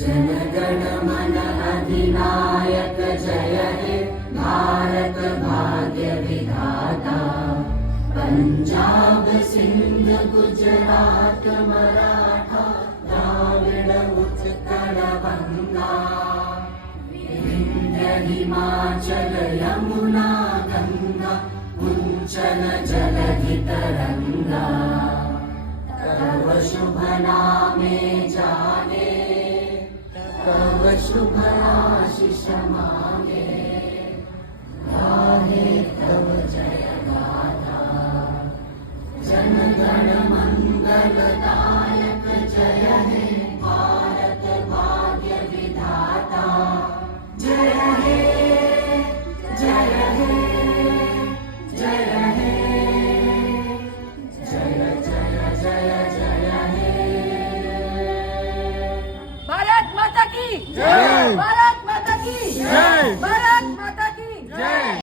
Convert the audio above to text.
जनगण मन अधिनायक जय हे भारत भाग्य विधाता। पंजाब सिंध गुजरात मराठा द्राविड उत्कल गंगा। विंध्य हिमाचल यमुना गंगा उच्चल जलधि तरंगा। तव शुभ नामे जागे तव शुभ आशीष मांगे। गाहे तव जय गाथा जन गण मंगलदायक जय हे भारत भाग्य विधाता। जय हे जय हे जय हे जय जय जय जय हे। भारत माता की जय।